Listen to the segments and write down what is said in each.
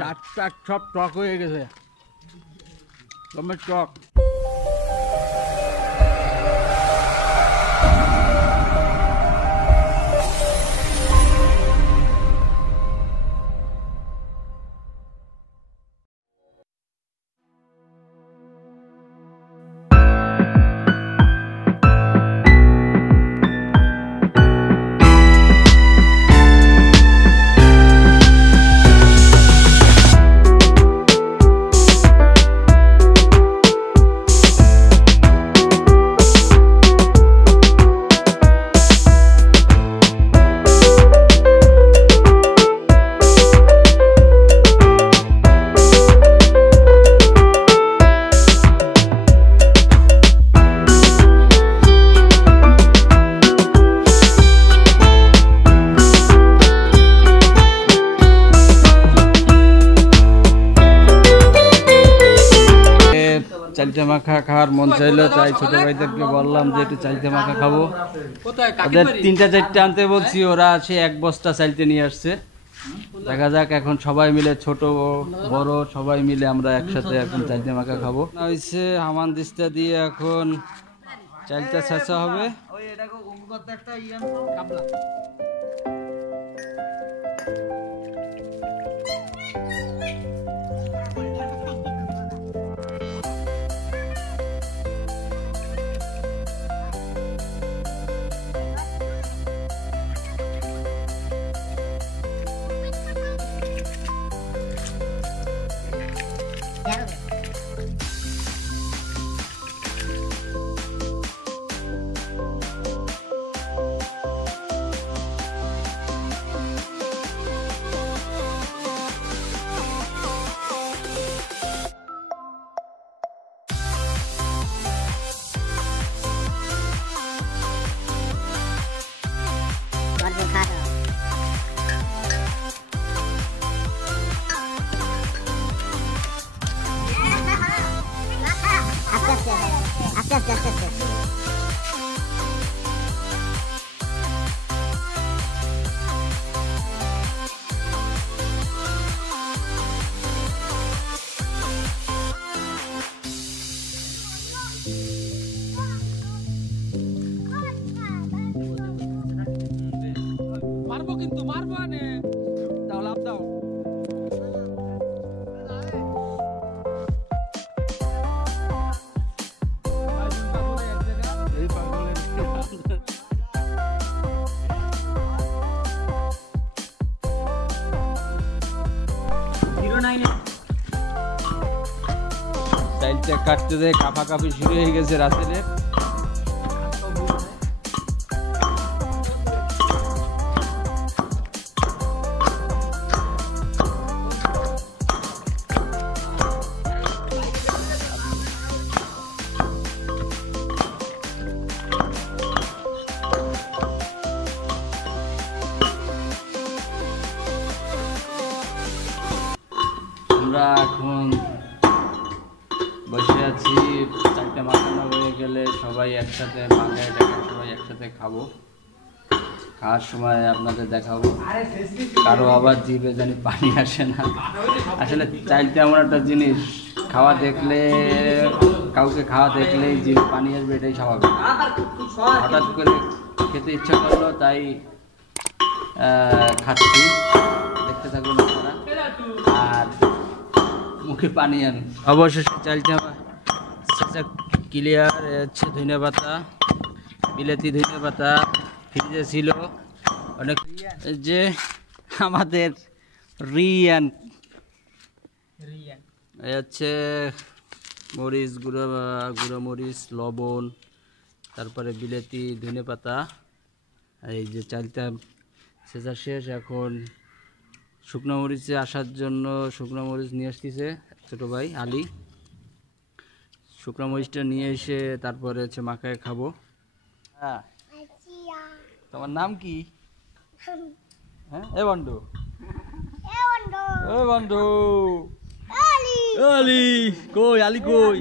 ডাক টাক সব টক হয়ে গেছে, গমের টক। চালতে মাখা খাওয়ার মন চাইলো, তাই ছোট ভাইদেরকে বললাম যে একটু চালতে মাখা খাবো। ওদের 3-4টা আনতে বলছি, ওরা সে 1 বস্তা চালতে নিয়ে আসছে। দেখা যাক এখন সবাই মিলে, ছোট বড় সবাই মিলে আমরা একসাথে এখন চালতে মাখা খাবো। হয়েছে হামান দিস্তা দিয়ে এখন চালটা ছেঁচা হবে। মারবো কিন্তু মারবো আনে দাও, লাভ দাও। চাইলটা কাটতে দেয়, কাফাকাফি শুরু হয়ে গেছে রাসেলের। আমরা এখন বসে আছি, চারটে মাখানো হয়ে গেলে সবাই একসাথে মাখায় ডেকে সবাই একসাথে খাবো। খাওয়ার সময় আপনাদের দেখাবো, কারো আবার জিভে জানি পানি আসে না। আসলে চাইলটা এমন একটা জিনিস, খাওয়া দেখলে, কাউকে খাওয়া দেখলেই জিভে পানি আসবে, এটাই স্বাভাবিক। হঠাৎ করে খেতে ইচ্ছা করলো, তাই খাচ্ছি, দেখতে থাকুন আপনারা। আর মুখে পানি আন। অবশেষে চালটা ছেঁচা ক্লিয়ার। হচ্ছে ধনে পাতা, বিলাতি ধনে পাতা ফ্রিজে ছিল অনেক। যে আমাদের রিয়ান হচ্ছে মরিচ গুঁড়ো, গুঁড়ো মরিচ, লবণ, তারপরে বিলাতি ধনে পাতা। এই যে চালটা ছেঁচা শেষ, এখন শুকনো মরিচে আসার জন্য শুকনো মরিচ নিয়ে আসতেছে ছোটো ভাই আলী। শুকনো মরিচটা নিয়ে এসে তারপরে হচ্ছে মাখায় খাবো। হ্যাঁ, তোমার নাম কি? হ্যাঁ, এ বন্ধু, এ বন্ধু, আলী কই, আলী কই?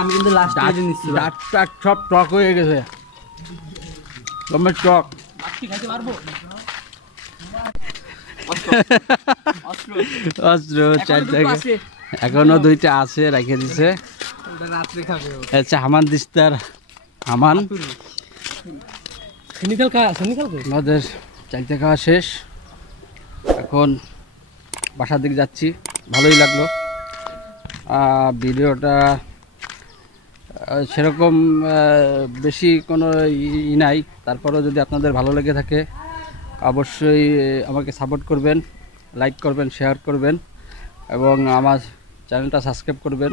আমি কিন্তু লাস্ট দাঁত নিচ্ছি দাঁত টাত সব টক হয়ে গেছে গমের টক খাইতে পারবো অস্ত্র চারটাকে এখনো 2টা আছে রেখে দিছে রাত্রে খাবে আচ্ছা হামান দিস্তার হামান আমাদের চাইতে খাওয়া শেষ এখন বাসার দিকে যাচ্ছি ভালোই লাগলো ভিডিওটা সেরকম বেশি কোনো নাই তারপরেও যদি আপনাদের ভালো লেগে থাকে অবশ্যই আমাকে সাপোর্ট করবেন লাইক করবেন শেয়ার করবেন এবং আমার চ্যানেলটা সাবস্ক্রাইব করবেন